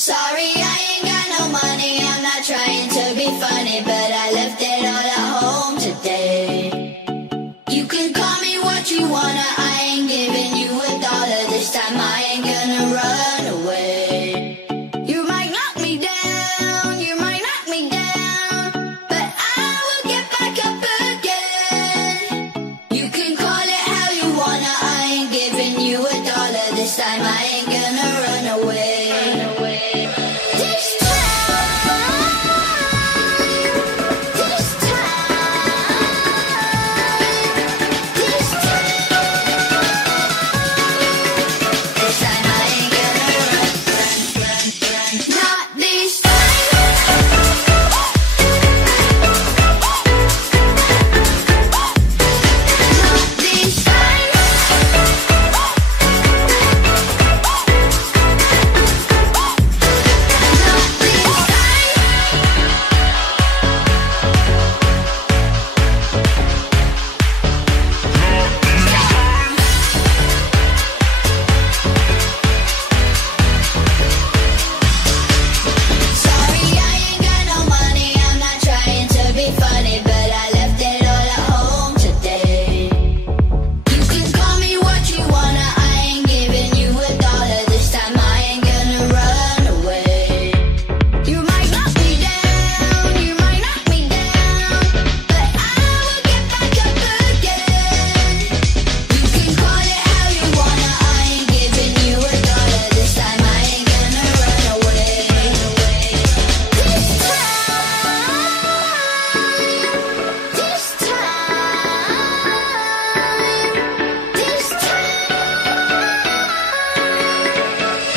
Sorry, I ain't got no money, I'm not trying to be funny, but I left it all at home today. You can call me what you wanna, I ain't giving you $1 this time, I ain't gonna run away. You might knock me down, you might knock me down, but I will get back up again. You can call it how you wanna, I ain't giving you $1 this time, I ain't gonna run away.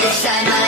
This time